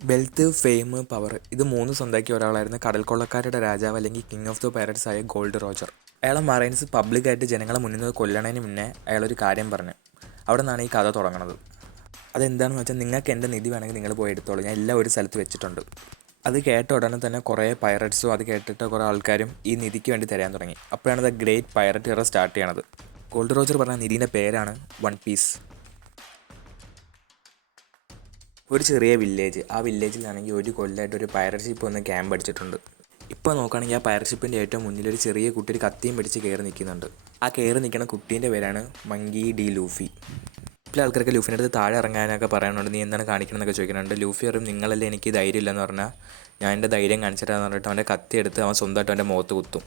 Wealth, fame, power ഇത് മൂന്നും സ്വന്തമാക്കിയ ഒരാളായിരുന്നു കടൽക്കൊള്ളക്കാരുടെ രാജാവ് അല്ലെങ്കിൽ കിങ് ഓഫ് ദ പൈററ്റ്സ് ആയ ഗോൾഡ് റോജർ. അയാളെ മറൈൻസ് പബ്ലിക്കായിട്ട് ജനങ്ങളെ മുന്നിൽ നിന്ന് കൊല്ലണതിന് മുന്നേ അയാളൊരു കാര്യം പറഞ്ഞു. അവിടെ നിന്നാണ് ഈ കഥ തുടങ്ങുന്നത്. അതെന്താണെന്ന് വെച്ചാൽ, നിങ്ങൾക്ക് എൻ്റെ നിധി വേണമെങ്കിൽ നിങ്ങൾ പോയി എടുത്തോളൂ, ഞാൻ എല്ലാം ഒരു സ്ഥലത്ത് വെച്ചിട്ടുണ്ട്. അത് കേട്ട ഉടനെ തന്നെ കുറേ പൈററ്റ്സും അത് കേട്ടിട്ട് കുറേ ആൾക്കാരും ഈ നിധിക്ക് വേണ്ടി തരാൻ തുടങ്ങി. അപ്പോഴാണ് ദ ഗ്രേറ്റ് പൈററ്റ് ഇറ സ്റ്റാർട്ട് ചെയ്യണത്. ഗോൾഡ് റോജർ പറഞ്ഞ നിധിൻ്റെ പേരാണ് വൺ പീസ്. ഒരു ചെറിയ വില്ലേജ്. ആ വില്ലേജിലാണെങ്കിൽ ഒരു കൊല്ലമായിട്ട് ഒരു പൈററ്റ് ഷിപ്പ് വന്ന് ക്യാമ്പ് അടിച്ചിട്ടുണ്ട്. ഇപ്പോൾ നോക്കുകയാണെങ്കിൽ ആ പൈററ്റ് ഷിപ്പിൻ്റെ ഏറ്റവും മുന്നിൽ ഒരു ചെറിയ കുട്ടി ഒരു കത്തിയും പിടിച്ച് കയറി നിൽക്കുന്നുണ്ട്. ആ കയറി നിൽക്കുന്ന കുട്ടീൻ്റെ പേരാണ് മങ്കി ഡി ലൂഫി. ഇപ്പോൾ ആൾക്കാർക്ക് ലൂഫിൻ്റെ അടുത്ത് താഴെ ഇറങ്ങാനൊക്കെ പറയാനുണ്ട്. നീ എന്താണ് കാണിക്കണമെന്നൊക്കെ ചോദിക്കുന്നുണ്ട്. ലൂഫി പറയും, നിങ്ങളല്ലേ എനിക്ക് ധൈര്യം ഇല്ലെന്ന് പറഞ്ഞാൽ ഞാൻ എൻ്റെ ധൈര്യം കാണിച്ചിട്ടാന്ന് പറഞ്ഞിട്ട് അവൻ്റെ കത്തി എടുത്ത് അവൻ സ്വന്തമായിട്ട് അവൻ്റെ മുഖത്ത് കുത്തും.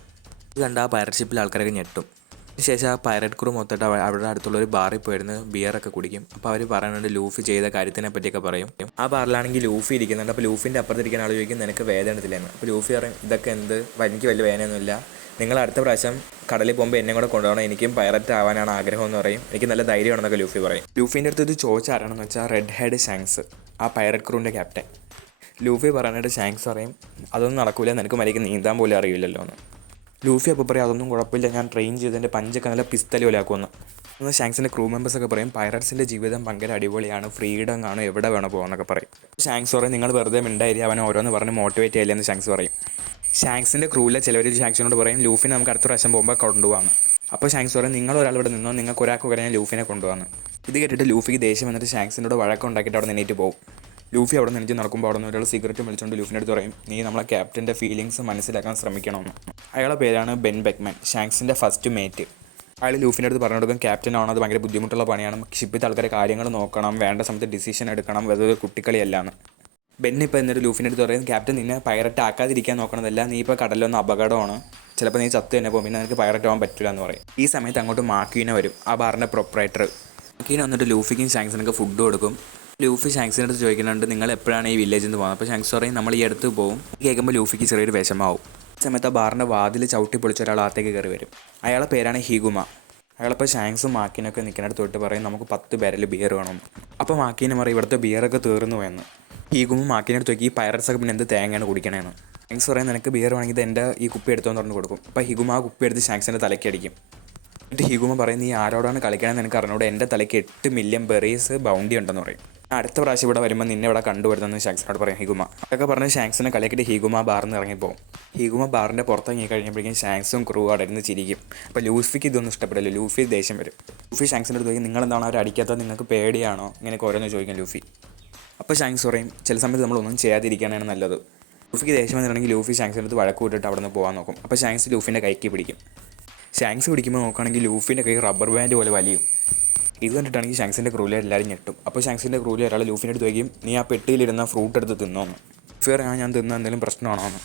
ഇത് കണ്ട് ആ പൈററ്റ് ഷിപ്പിൽ ആൾക്കാരൊക്കെ ഞെട്ടും. ശേഷം ആ പൈററ്റ് ക്രൂ മൊത്തമായിട്ട് അവിടെ അടുത്തുള്ള ഒരു ബാറിൽ പോയിരുന്ന് ബിയറൊക്കെ കുടിക്കും. അപ്പോൾ അവർ പറയുന്നുണ്ട് ലൂഫി ചെയ്ത കാര്യത്തിനെ പറ്റിയൊക്കെ പറയും. ആ ബാറിലാണെങ്കിൽ ലൂഫി ഇരിക്കുന്നുണ്ട്. അപ്പോൾ ലൂഫിൻ്റെ അപ്പുറത്തിരിക്കുന്ന ആൾ ചോദിക്കും, നിനക്ക് വേദന എടുത്തില്ലെന്ന്. അപ്പോൾ ലൂഫി പറയും, ഇതൊക്കെ എന്ത്, എനിക്ക് വലിയ വേദനയൊന്നുമില്ല, നിങ്ങൾ അടുത്ത പ്രാവശ്യം കടലിൽ പോകുമ്പോൾ എന്നെ കൂടെ കൊണ്ടുപോകണം, എനിക്കും പൈററ്റ് ആവാനാണ് ആഗ്രഹം എന്ന് പറയും. എനിക്ക് നല്ല ധൈര്യമാണെന്നൊക്കെ ലൂഫി പറയും. ലൂഫിൻ്റെ അടുത്ത് ഇത് ചോദിച്ചാരാണെന്ന് വെച്ചാൽ റെഡ് ഹെഡ് ഷാങ്സ്, ആ പൈററ്റ് ക്രൂവിൻ്റെ ക്യാപ്റ്റൻ. ലൂഫി പറയാനായിട്ട് ഷാങ്സ് പറയും, അതൊന്നും നടക്കില്ല, നിനക്ക് മര്യാദയ്ക്ക് നീന്താൻ പോലും അറിയില്ലല്ലോ എന്ന്. ലൂഫി അപ്പോൾ പറയും, അതൊന്നും കുഴപ്പമില്ല, ഞാൻ ട്രെയിൻ ചെയ്തതിൻ്റെ പഞ്ചൊക്കെ നല്ല പിസ്തൽ പോലെയാക്കുമെന്ന്. എന്നാൽ ഷാങ്സിൻ്റെ ക്രൂ മെമ്പേഴ്സൊക്കെ പറയും, പൈററ്റ്സിൻ്റെ ജീവിതം ഭയങ്കര അടിപൊളിയാണ്, ഫ്രീഡം കാണും, എവിടെ വേണം പോകുമെന്നൊക്കെ പറയും. ഷാങ്സ് പറയും, നിങ്ങൾ വെറുതെ മിണ്ടായി, അവൻ ഓരോന്ന് പറഞ്ഞ് മോട്ടിവേറ്റ് ചെയ്യില്ല എന്ന് ഷാങ്സ് പറയും. ഷാങ്സിൻ്റെ ക്രൂവിലെ ചിലവർ ഷാങ്സിനോട് പറയും, ലൂഫിനെ നമുക്ക് അടുത്ത പ്രാവശ്യം പോകുമ്പോൾ കൊണ്ടുപോകാമെന്ന്. അപ്പോൾ ഷാങ്സ് പറയും, നിങ്ങളൊരാൾ ഇവിടെ നിന്നോ, നിങ്ങൾക്ക് ഒരാൾക്ക് വരാൻ ലൂഫിനെ കൊണ്ടുപോകാമെന്ന്. ഇത് കേട്ടിട്ട് ലൂഫിക്ക് ദേഷ്യം വന്നിട്ട് ഷാങ്സിനോട് വഴക്കുണ്ടാക്കിയിട്ട് അവിടെ നിന്നിട്ട് പോകും. ലൂഫി അവിടെ നിന്ന് നടക്കുമ്പോൾ അവിടെ നിന്ന് ഒരാൾ സിഗരറ്റ് വലിച്ചുകൊണ്ട് ലൂഫിൻ്റെ അടുത്ത് പറയും, നീ നമ്മളെ ക്യാപ്റ്റൻ്റെ ഫീലിങ്സ് മനസ്സിലാക്കാൻ ശ്രമിക്കണമെന്ന്. അയാളുടെ പേരാണ് ബെൻ ബെക്ക്മാൻ, ഷാങ്സിൻ്റെ ഫസ്റ്റ് മേറ്റ്. അയാൾ ലൂഫിൻ്റെ അടുത്ത് പറഞ്ഞു കൊടുക്കും, ക്യാപ്റ്റൻ ആണത് ഭയങ്കര ബുദ്ധിമുട്ടുള്ള പണിയാണ്, ഷിപ്പിത്തെ ആൾക്കാരെ കാര്യങ്ങൾ നോക്കണം, വേണ്ട സമയത്ത് ഡിസിഷൻ എടുക്കണം, വെറുതെ കുട്ടിക്കളിയല്ലാന്ന്. ബെൻ ഇപ്പോൾ എന്നിട്ട് ലൂഫിൻ്റെ അടുത്ത് പറയും, ക്യാപ്റ്റൻ നിന്നെ പൈററ്റ് ആക്കാതിരിക്കാൻ നോക്കണതല്ല, നീ ഇപ്പോൾ കടലിലൊന്ന് അപകടമാണ്, ചിലപ്പോൾ നീ ചത്ത് തന്നെ പോകും, പിന്നെ നിനക്ക് പൈററ്റ് ആവാൻ പറ്റില്ല എന്ന് പറയും. ഈ സമയത്ത് അങ്ങോട്ട് മാക്കീന വരും, ആ ബാറിൻ്റെ പ്രൊപ്പറേറ്റർ. മാക്കീന വന്നിട്ട് ലൂഫിക്കും ഷാങ്സിനൊക്കെ ഫുഡ് കൊടുക്കും. ലൂഫി ഷാങ്സിൻ്റെ അടുത്ത് ചോദിക്കുന്നുണ്ട്, നിങ്ങൾ എപ്പോഴാണ് ഈ വില്ലേജിൽ നിന്ന് പോകുന്നത്? അപ്പോൾ ഷാങ്സ് പറയും, നമ്മൾ ഈ അടുത്ത് പോകും. കേൾക്കുമ്പോൾ ലൂഫിക്ക് ചെറിയൊരു വിഷമാവും. ഈ സമയത്ത് ആ ബാറിൻ്റെ വാതിൽ ചവിട്ടി പൊളിച്ച ഒരാൾ അകത്തേക്ക് കയറി വരും. അയാളുടെ പേരാണ് ഹിഗുമ. അയാളിപ്പോൾ ഷാങ്സും മാക്കീനൊക്കെ നിൽക്കുന്നിടത്ത് തൊട്ട് പറയും, നമുക്ക് 10 ബാരൽ ബിയർ വേണം. അപ്പോൾ മാക്കീനെ പറയും, ഇവിടുത്തെ ബിയറൊക്കെ തീർന്നു പോയെന്ന്. ഹിഗുമ മാക്കീനടുത്ത് നോക്കി, ഈ പൈററ്റ്സൊക്കെ പിന്നെ എന്ത് തേങ്ങയാണ് കുടിക്കണേന്ന്. ഷാങ്സ് പറയും, നിനക്ക് ബിയർ വേണമെങ്കിൽ ഇത് എൻ്റെ ഈ കുപ്പി എടുത്തോന്ന് പറഞ്ഞ് കൊടുക്കും. അപ്പോൾ ഹിഗുമ ആ കുപ്പി എടുത്ത് ഷാങ്സിൻ്റെ തലയ്ക്ക് അടിക്കും. എന്നിട്ട് ഹിഗുമ പറയും, നീ ആരോടാണ് കളിക്കണമെന്ന് എനിക്ക് അറിഞ്ഞൂടെ, എൻ്റെ തലയ്ക്ക് 8 മില്യൺ ബെറീസ് ബൗണ്ടി ഉണ്ടെന്ന് പറയും. അടുത്ത പ്രാവശ്യം ഇവിടെ വരുമ്പോൾ നിന്നെ ഇവിടെ കണ്ടുവരുന്നെന്ന് ഷാങ്സിനോട് പറയും ഹിഗുമ. അതൊക്കെ പറഞ്ഞ് ഷാങ്സിനെ കളിയാക്കിയിട്ട് ഹിഗുമ ബാറിൽ നിന്ന് ഇറങ്ങിപ്പോകും. ഹിഗുമ ബാറിൻ്റെ പുറത്തിറങ്ങി കഴിഞ്ഞപ്പോഴേക്കും ഷാങ്സും ക്രൂ അവിടെ ഇരുന്ന് ചിരിക്കും. അപ്പോൾ ലൂഫിക്ക് ഇതൊന്നും ഇഷ്ടപ്പെടില്ല. ലൂഫി ദേഷ്യം വരും. ലൂഫി ഷാങ്സിൻ്റെ അടുത്ത് ചോദിക്കും, നിങ്ങളെന്താണ് അവർ അടിക്കാത്തത്, നിങ്ങൾക്ക് പേടിയാണോ, ഇങ്ങനെയൊക്കെ ഓരോന്ന് ചോദിക്കും ലൂഫി. അപ്പോൾ ഷാങ്സ് പറയും, ചില സമയത്ത് നമ്മളൊന്നും ചെയ്യാതിരിക്കാനാണ് നല്ലത്. ലൂഫിക്ക് ദേഷ്യം വന്നിട്ടുണ്ടെങ്കിൽ ലൂഫി ഷാങ്സിൻ്റെ അടുത്ത് വഴക്ക് വിട്ടിട്ട് അവിടെ നിന്ന് പോകാൻ നോക്കും. അപ്പോൾ ഷാങ്സ് ലൂഫിൻ്റെ കൈക്ക് പിടിക്കും. ഷാങ്സ് പിടിക്കുമ്പോൾ നോക്കുകയാണെങ്കിൽ ലൂഫിൻ്റെ കൈ റബ്ബർ ബാൻഡ് പോലെ വലിയും. ഇത് കണ്ടിട്ടാണെങ്കിൽ ഷാങ്സിൻ്റെ ക്രൂവിൽ എല്ലാവരും ഞെട്ടും. അപ്പോൾ ഷാങ്സിൻ്റെ ക്രൂവിൽ ഒരാൾ ലൂഫിൻ്റെ അടുത്ത് ചോദിക്കും, നീ ആ പെട്ടിയിലിരുന്ന ഫ്രൂട്ട് എടുത്ത് തിന്നോന്ന്. ഫിയർ ഞാൻ തിന്ന എന്തെങ്കിലും പ്രശ്നമാണോ എന്ന്.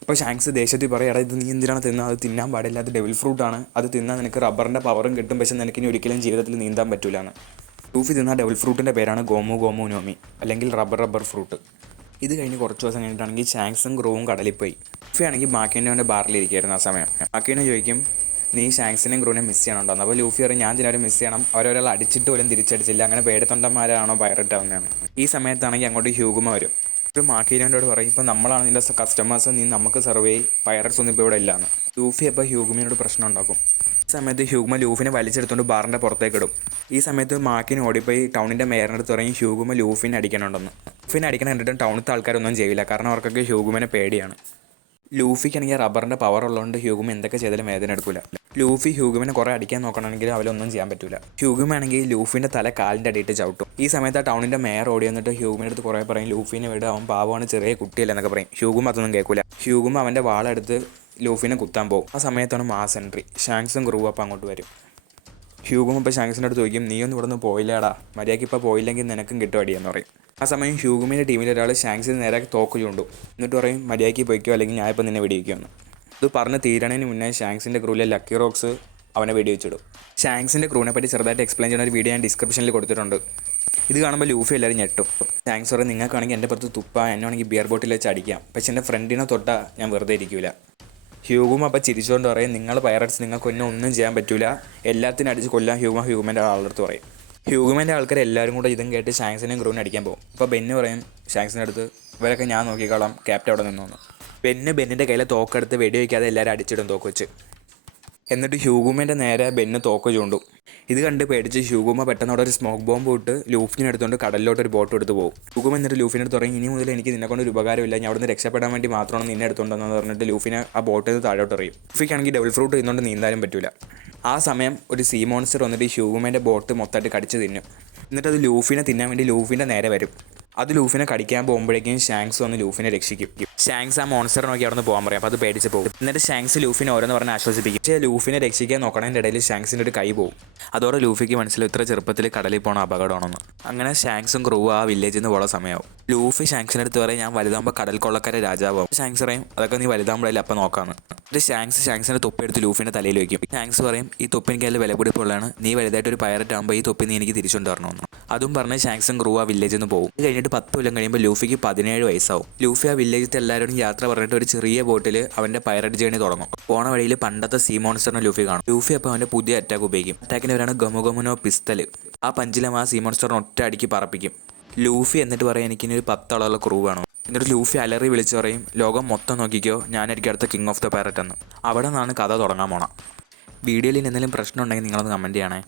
അപ്പോൾ ഷാങ്സ് ദേഷ്യത്തിൽ പറയാം, ഇത് നീ എന്തിനാണ് തിന്നത്, അത് തിന്നാൻ പാടില്ല, അത് ഡെവിൽ ഫ്രൂട്ടാണ്, അത് തിന്നാൽ നിനക്ക് റബ്ബറിൻ്റെ പവറും കിട്ടും, പക്ഷേ നിനക്ക് ഇനി ഒരിക്കലും ജീവിതത്തിൽ നീന്താൻ പറ്റില്ല എന്ന്. ലൂഫി തിന്ന ഡെവിൽ ഫ്രൂട്ടിൻ്റെ പേരാണ് ഗോമു ഗോമു നോമി, അല്ലെങ്കിൽ റബ്ബർ ഫ്രൂട്ട്. ഇത് കഴിഞ്ഞ് കുറച്ച് ദിവസം കഴിഞ്ഞിട്ടാണെങ്കിൽ ഷാങ്സും ക്രൂവും കടലിൽ പോയി. ലൂഫി ആണെങ്കിൽ മാക്കീൻ്റെ ബാറിലിരിക്കുകയായിരുന്നു ആ സമയം. മാക്കീനെ ചോദിക്കും, നീ ഷാങ്സിനെയും ക്രൂവിനെ മിസ് ചെയ്യണുണ്ടോ? അപ്പോൾ ലൂഫി പറയും, ഞാൻ ഇതിനവരെ മിസ് ചെയ്യണം, അവരൊരാൾ അടിച്ചിട്ട് പോലും തിരിച്ചടിച്ചില്ല, അങ്ങനെ പേടിത്തൊണ്ടന്മാരാണോ പൈററ്റ് ആവുന്നതാണ്. ഈ സമയത്താണെങ്കിൽ അങ്ങോട്ട് ഹ്യൂഗുമ വരും. ഒരു മാക്കീനോട് പറയും, ഇപ്പോൾ നമ്മളാണ് നിൻ്റെ കസ്റ്റമേഴ്സ്, നീ നമുക്ക് സർവേ ചെയ്യ്, പൈററ്റ്സ് ഒന്നും ഇപ്പോൾ ഇവിടെ ഇല്ലാന്ന്. ലൂഫി അപ്പോൾ ഹ്യൂഗുമിനോട് പ്രശ്നം ഉണ്ടാക്കും. ഈ സമയത്ത് ഹ്യൂഗുമ ലൂഫിനെ വലിച്ചെടുത്തുകൊണ്ട് ബാറിൻ്റെ പുറത്തേക്ക് ഇടും. ഈ സമയത്ത് മാക്കിന് ഓടിപ്പോയി ടൗണിൻ്റെ മേയറിൻ്റെ അടുത്ത് പറയും, ഹ്യൂഗുമ ലൂഫിനെ അടിക്കണുണ്ടെന്ന്. ലൂഫിനെ അടിക്കണം കണ്ടിട്ടും ടൗണിലത്തെ ആൾക്കാരൊന്നും ചെയ്യില്ല, കാരണം അവർക്കൊക്കെ ഹ്യൂഗുമനെ പേടിയാണ്. ലൂഫിക്കാണെങ്കിൽ റബ്ബറിൻ്റെ പവർ ഉള്ളതുകൊണ്ട് ഹ്യൂഗുമ എന്തൊക്കെ ചെയ്താലും വേദന എടുക്കില്ല. ലൂഫി ഹ്യൂഗുമിനെ കുറേ അടിക്കാൻ നോക്കണമെങ്കിൽ അവരൊന്നും ചെയ്യാൻ പറ്റില്ല. ഹ്യൂഗുമ ആണെങ്കിൽ ലൂഫിൻ്റെ തല കാലിൻ്റെ അടിയിട്ട് ചവിട്ടും. ഈ സമയത്ത് ആ ടൗണിൻ്റെ മേയർ ഓടി വന്നിട്ട് ഹ്യൂഗുമിൻ്റെ അടുത്ത് കുറേ പറയും, ലൂഫിനെ വിട്, അവൻ പാവമാണ്, ചെറിയ കുട്ടിയല്ല എന്നൊക്കെ പറയും. ഹ്യൂഗുമ അതൊന്നും കേൾക്കില്ല. ഹ്യൂഗുമ അവൻ്റെ വാളെടുത്ത് ലൂഫിനെ കുത്താൻ പോകും. ആ സമയത്താണ് മാസ് എൻട്രി. ഷാങ്സും ക്രൂ അപ്പം അങ്ങോട്ട് വരും. ഹ്യൂഗുമ ഇപ്പോൾ ഷാങ്സിൻ്റെ അടുത്ത് ചോദിക്കും, നീയൊന്നും ഇവിടെ നിന്ന് പോയില്ലാടാ, മര്യാദയ്ക്ക് ഇപ്പോൾ പോയില്ലെങ്കിൽ നിനക്കും കിട്ടും അടിയെന്ന് പറയും. ആ സമയം ഹ്യൂഗുമിൻ്റെ ടീമിൽ ഒരാൾ ഷാങ്സിന് നേരെ തോക്ക് ചൂണ്ടും. എന്നിട്ട് പറയും, മര്യാദയ്ക്ക് പോയിക്കോ, അല്ലെങ്കിൽ ഞാൻ ഇപ്പോൾ നിന്നെ വെടിവെക്കുമെന്ന്. ഇത് പറഞ്ഞ് തീരണതിന് മുന്നേ ഷാങ്സിൻ്റെ ക്രൂവിലെ ലക്കി റോക്സ് അവനെ വെടിവെച്ചിടും. ഷാങ്സിൻ്റെ ക്രൂവിനെ പറ്റി ചെറുതായിട്ട് എക്സ്പ്ലെയിൻ ചെയ്യുന്ന ഒരു വീഡിയോ ഞാൻ ഡിസ്ക്രിപ്ഷനിൽ കൊടുത്തിട്ടുണ്ട്. ഇത് കാണുമ്പോൾ ലൂഫി എല്ലാവരും ഞെട്ടും. ഷാങ്സ് പറയും, നിങ്ങൾക്കാണെങ്കിൽ എൻ്റെ പുറത്ത് തുപ്പ, എന്നെ ബിയർ ബോട്ടിൽ വെച്ച് അടിക്കാം, പക്ഷെ എൻ്റെ ഫ്രണ്ടിനെ തൊട്ടാൽ ഞാൻ വെറുതെ ഇരിക്കില്ല. ഹ്യൂഗുമ അപ്പോൾ ചിരിച്ചുകൊണ്ട് പറയും, നിങ്ങൾ പൈററ്റ്സ്, നിങ്ങൾക്ക് ഒന്നും ചെയ്യാൻ പറ്റില്ല, എല്ലാത്തിനും അടിച്ച് കൊല്ലാൻ ഹ്യൂഗുമൻ്റെ ആളുടെ അടുത്ത് പറയും. ഹ്യൂഗുമൻ്റെ ആൾക്കാർ എല്ലാവരും കൂടെ ഇതും കേട്ട് ഷാങ്സിനെയും ക്രൂവിനെ അടിക്കാൻ പോകും. അപ്പോൾ ബെന്ന് പറയും ഷാങ്സിൻ്റെ അടുത്ത്, ഇവരൊക്കെ ഞാൻ നോക്കിക്കോളാം, ക്യാപ്റ്റൻ അവിടെ നിന്നോന്ന്. ബെന്നിൻ്റെ കയ്യിലെ തോക്കെടുത്ത് വെടിവെക്കാതെ എല്ലാവരും അടിച്ചിടും തോക്ക് വെച്ച്. എന്നിട്ട് ഹ്യൂഗുമൻ്റെ നേരെ ബെന്ന് തോക്ക് ചൂണ്ടും. ഇത് കണ്ട് പേടിച്ച് ഹ്യൂഗുമ പെട്ടെന്ന് അവിടെ ഒരു സ്മോക്ക് ബോംബ് ഇട്ട് ലൂഫിനെ എടുത്തുകൊണ്ട് കടലിലോട്ട് ഒരു ബോട്ട് എടുത്ത് പോകും. ഹ്യൂഗുമ എന്നിട്ട് ലൂഫിനെ അടുത്ത് പറയും, ഇനി മുതൽ എനിക്ക് നിന്നെക്കൊണ്ട് ഒരു ഉപകാരമില്ല, ഞാൻ അവിടെ നിന്ന് രക്ഷപ്പെടാൻ വേണ്ടി മാത്രമാണ് നിന്നെ എടുത്തുകൊണ്ടെന്ന് പറഞ്ഞിട്ട് ലൂഫിനെ ആ ബോട്ടിൽ നിന്ന് താഴോട്ട് എറിയും. ലൂഫിക്കാണെങ്കിൽ ഡബിൾ ഫ്രൂട്ട് ചെയ്യുന്നതുകൊണ്ട് നീന്താനും പറ്റില്ല. ആ സമയം ഒരു സീ മോൺസ്റ്റർ വന്നിട്ട് ഹ്യൂഗുമൻ്റെ ബോട്ട് മൊത്തമായിട്ട് കടിച്ച് തിന്നും. എന്നിട്ട് അത് ലൂഫിനെ തിന്നാൻ വേണ്ടി ലൂഫിൻ്റെ നേരെ വരും. അത് ലൂഫിനെ കടിക്കാൻ പോകുമ്പോഴേക്കും ഷാങ്സ് വന്ന് ലൂഫിനെ രക്ഷിക്കും. ഷാങ്സ് ആ മോൺസ്റ്റർ നോക്കി അവിടെ നിന്ന് പോകാൻ പറയും. അപ്പോൾ അത് പേടിച്ച് പോകും. എന്നിട്ട് ഷാങ്സ് ലൂഫിനെ ഓരോന്ന് പറഞ്ഞ് ആശ്വസിപ്പിക്കും. പക്ഷേ ലൂഫിനെ രക്ഷിക്കാൻ നോക്കണതിൻ്റെ ഇടയിൽ ഷാങ്സിൻ്റെ ഒരു കൈ പോകും. അതോടെ ലൂഫിക്ക് മനസ്സിലാവും ഇത്ര ചെറുപ്പത്തിൽ കടലിൽ പോകണ അപകടമാണെന്ന്. അങ്ങനെ ഷാങ്സും ക്രൂവും ആ വില്ലേജിൽ നിന്ന് പോകാൻ സമയമാവും. ലൂഫി ഷാങ്സിൻ്റെ അടുത്ത് പറയും, ഞാൻ വലുതാകുമ്പോൾ കടൽ കൊള്ളക്കാരെ രാജാവാകും. ഷാങ്സ് പറയും, അതൊക്കെ നീ വലുതാകുമ്പോഴല്ലേ അപ്പം നോക്കാമെന്ന്. എന്നിട്ട് ഷാങ്സിൻ്റെ തൊപ്പിയെടുത്ത് ലൂഫിൻ്റെ തലയിൽ വയ്ക്കും. ഷാങ്സ് പറയും, ഈ തൊപ്പി എനിക്ക് അതിൽ വിലപിടിപ്പുള്ളതാണ്, നീ വലുതായിട്ട് ഒരു പൈററ്റ് ആകുമ്പോൾ ഈ തൊപ്പി നീ എനിക്ക് തിരിച്ചുകൊണ്ട് വരണമെന്ന്. അതും പറഞ്ഞ് ഷാങ്സും ക്രൂ ആ വില്ലേജിൽ നിന്ന് പോകും. ഇത് കഴിഞ്ഞിട്ട് 10 കൊല്ലം കഴിയുമ്പോൾ ലൂഫിക്ക് 17 വയസ്സാവും. ലൂഫി ആ വില്ലേജിൽ എല്ലാവരോടും യാത്ര പറഞ്ഞിട്ട് ഒരു ചെറിയ ബോട്ടിൽ അവൻ്റെ പൈററ്റ് ജേണി തുടങ്ങും. പോണ വഴിയിൽ പണ്ടത്തെ സീ മോൺസ്റ്ററിനെ ലൂഫി കാണും. ലൂഫി അപ്പോൾ അവൻ്റെ പുതിയ അറ്റാക്ക് ഉപയോഗിക്കും. അറ്റാക്കിന് വരാണ് ഗമുഗമുനോ പിസ്റ്റല്. ആ പഞ്ചിലും ആ സീ മോൺസ്റ്ററിനെ ഒറ്റ അടിക്ക് പറപ്പിക്കും. ലൂഫി എന്നിട്ട് പറയും, എനിക്കിനി ഒരു 10 ആളുള്ള ക്രൂ വേണം. എന്നിട്ട് ലൂഫി അലറി വിളിച്ച് പറയും, ലോകം മൊത്തം നോക്കിക്കോ, ഞാനായിരിക്കും അടുത്ത കിങ് ഓഫ് ദ പൈററ്റ് എന്ന്. അവിടെ നിന്നാണ് കഥ തുടങ്ങാൻ പോണം. വീഡിയോയിൽ എന്തെങ്കിലും പ്രശ്നം ഉണ്ടെങ്കിൽ നിങ്ങളൊന്ന് കമൻറ്റ് ചെയ്യണേ.